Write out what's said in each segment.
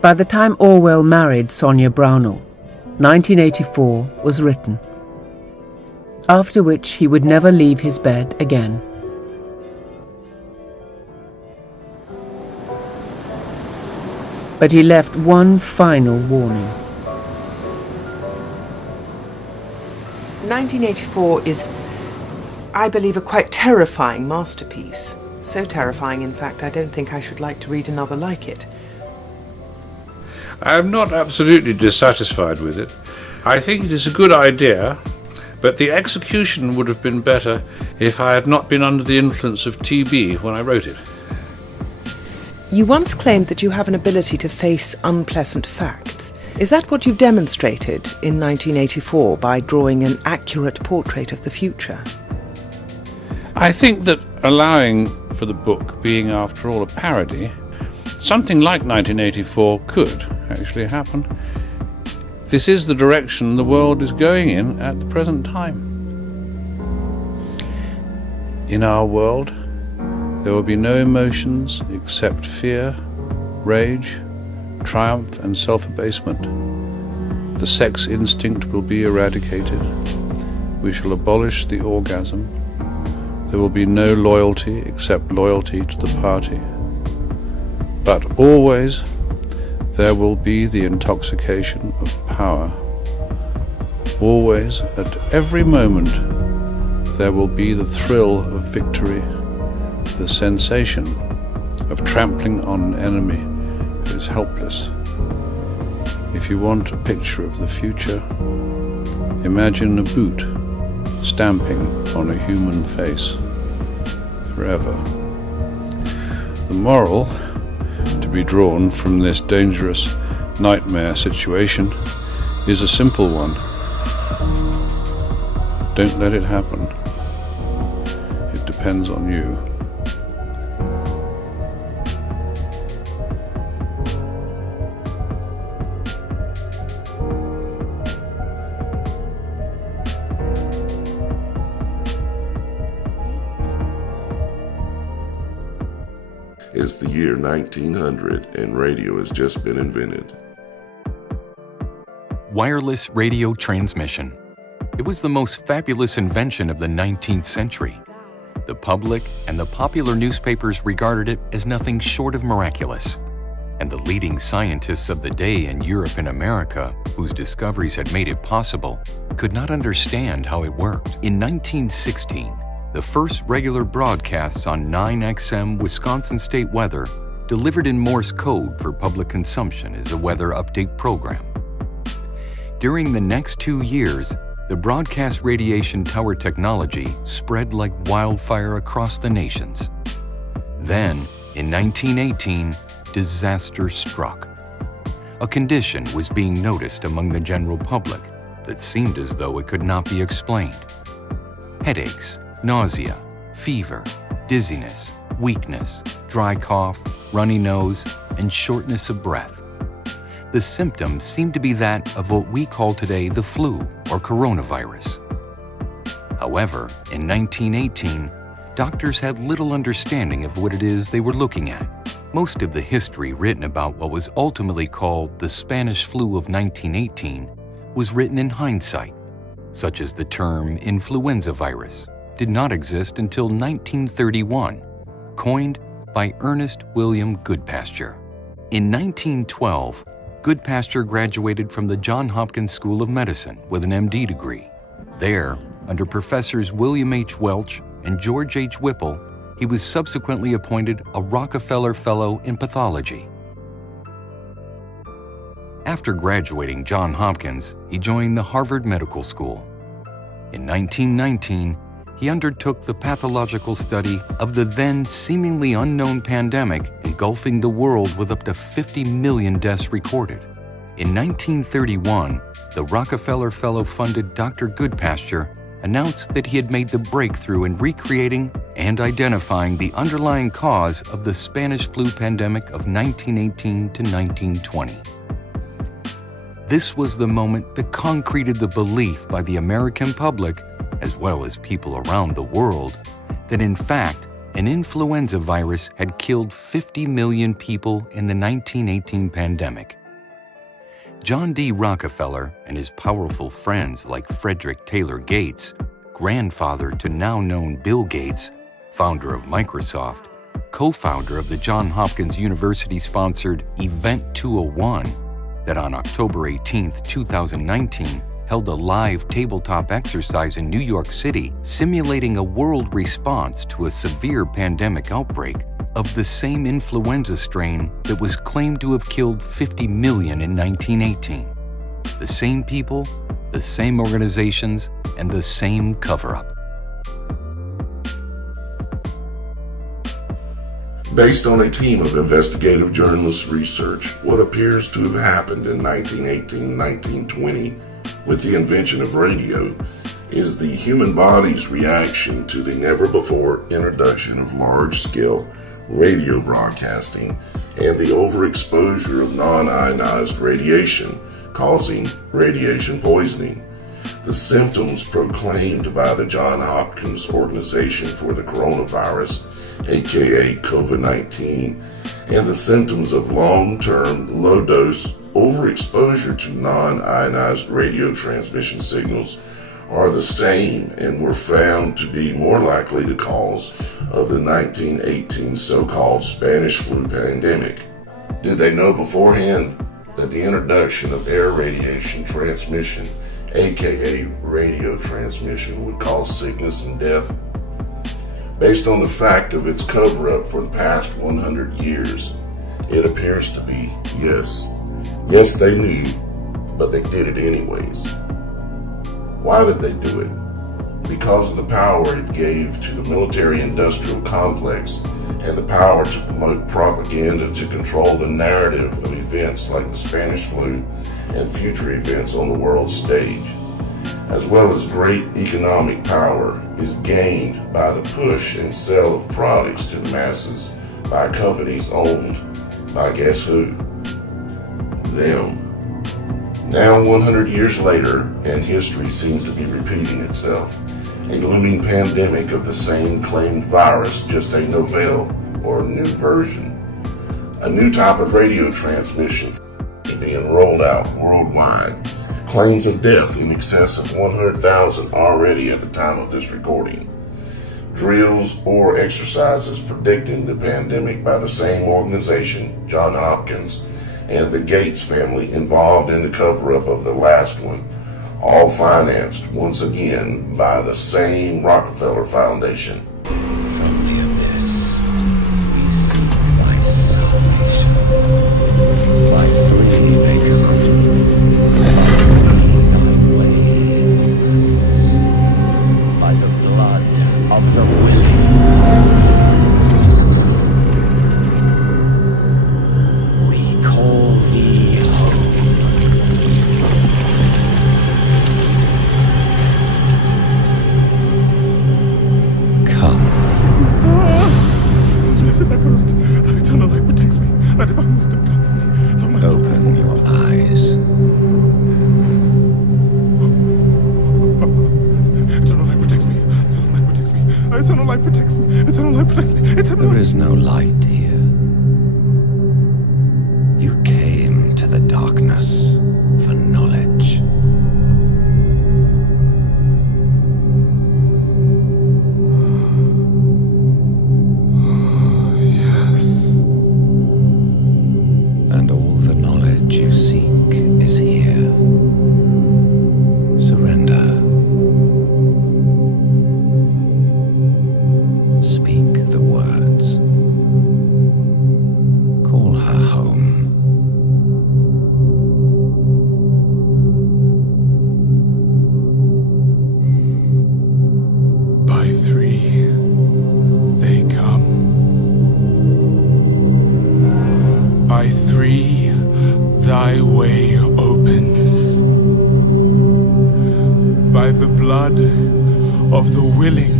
By the time Orwell married Sonia Brownell, 1984 was written, after which he would never leave his bed again. But he left one final warning. 1984 is, I believe, a quite terrifying masterpiece. So terrifying, in fact, I don't think I should like to read another like it. I'm not absolutely dissatisfied with it. I think it is a good idea, but the execution would have been better if I had not been under the influence of TB when I wrote it. You once claimed that you have an ability to face unpleasant facts. Is that what you've demonstrated in 1984 by drawing an accurate portrait of the future? I think that allowing for the book being, after all, a parody, something like 1984 could actually happen. This is the direction the world is going in at the present time. In our world, there will be no emotions except fear, rage, triumph and self-abasement. The sex instinct will be eradicated. We shall abolish the orgasm. There will be no loyalty except loyalty to the party. But always there will be the intoxication of power. Always, at every moment, there will be the thrill of victory, the sensation of trampling on an enemy who is helpless. If you want a picture of the future, imagine a boot stamping on a human face forever. The moral to be drawn from this dangerous nightmare situation is a simple one. Don't let it happen. It depends on you. It's the year 1900 and radio has just been invented. Wireless radio transmission. It was the most fabulous invention of the 19th century. The public and the popular newspapers regarded it as nothing short of miraculous. And the leading scientists of the day in Europe and America, whose discoveries had made it possible, could not understand how it worked. In 1916, the first regular broadcasts on 9XM Wisconsin State Weather delivered in Morse code for public consumption as a weather update program. During the next 2 years, the broadcast radiation tower technology spread like wildfire across the nations. Then, in 1918, disaster struck. A condition was being noticed among the general public that seemed as though it could not be explained. Headaches, nausea, fever, dizziness, weakness, dry cough, runny nose, and shortness of breath. The symptoms seemed to be that of what we call today the flu or coronavirus. However, in 1918, doctors had little understanding of what it is they were looking at. Most of the history written about what was ultimately called the Spanish flu of 1918 was written in hindsight, such as the term influenza virus did not exist until 1931, coined by Ernest William Goodpasture. In 1912, Goodpasture graduated from the Johns Hopkins School of Medicine with an MD degree. There, under Professors William H. Welch and George H. Whipple, he was subsequently appointed a Rockefeller Fellow in Pathology. After graduating Johns Hopkins, he joined the Harvard Medical School. In 1919, he undertook the pathological study of the then seemingly unknown pandemic engulfing the world with up to 50 million deaths recorded. In 1931, the Rockefeller Fellow-funded Dr. Goodpasture announced that he had made the breakthrough in recreating and identifying the underlying cause of the Spanish flu pandemic of 1918 to 1920. This was the moment that concreted the belief by the American public, as well as people around the world, that in fact, an influenza virus had killed 50 million people in the 1918 pandemic. John D. Rockefeller and his powerful friends like Frederick Taylor Gates, grandfather to now-known Bill Gates, founder of Microsoft, co-founder of the Johns Hopkins University-sponsored Event 201, that on October 18, 2019, held a live tabletop exercise in New York City simulating a world response to a severe pandemic outbreak of the same influenza strain that was claimed to have killed 50 million in 1918. The same people, the same organizations, and the same cover-up. Based on a team of investigative journalists' research, what appears to have happened in 1918-1920 with the invention of radio is the human body's reaction to the never-before introduction of large-scale radio broadcasting and the overexposure of non-ionized radiation, causing radiation poisoning. The symptoms proclaimed by the Johns Hopkins Organization for the Coronavirus, aka COVID-19, and the symptoms of long-term, low-dose overexposure to non-ionized radio transmission signals are the same and were found to be more likely the cause of the 1918 so-called Spanish flu pandemic. Did they know beforehand that the introduction of air radiation transmission, aka radio transmission, would cause sickness and death? Based on the fact of its cover-up for the past 100 years, it appears to be yes. Yes, they knew, but they did it anyways. Why did they do it? Because of the power it gave to the military-industrial complex and the power to promote propaganda to control the narrative of events like the Spanish flu and future events on the world stage, as well as great economic power is gained by the push and sale of products to the masses by companies owned by guess who? Them. Now 100 years later, and history seems to be repeating itself, a looming pandemic of the same claimed virus, just a novel or new version. A new type of radio transmission being rolled out worldwide. Claims of death in excess of 100,000 already at the time of this recording. Drills or exercises predicting the pandemic by the same organization, Johns Hopkins, and the Gates family involved in the cover-up of the last one, all financed once again by the same Rockefeller Foundation. Only of this we see thy salvation. By three they come, thy ways, by the blood of the willing. We call thee home. Come. Listen, Everett. Thy eternal light protects me. Thy divine wisdom guides me. Though my Open your eyes. eternal light protects me. Eternal light protects me. Eternal light protects me. Eternal light protects me. Eternal There light. is no light here. You came to the darkness for knowledge. Yes. And all the knowledge you seek is here. Surrender. Speak the words. Call her home. By three they come. By three thy way opens. By the blood of the willing,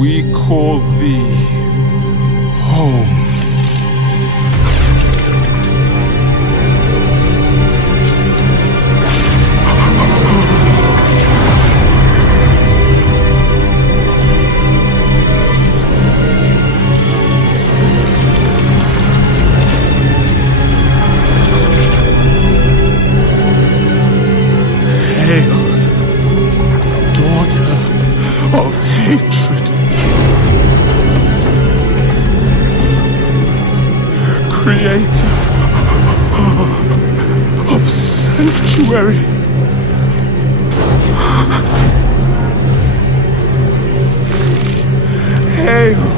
we call thee home. creator of sanctuary. Hail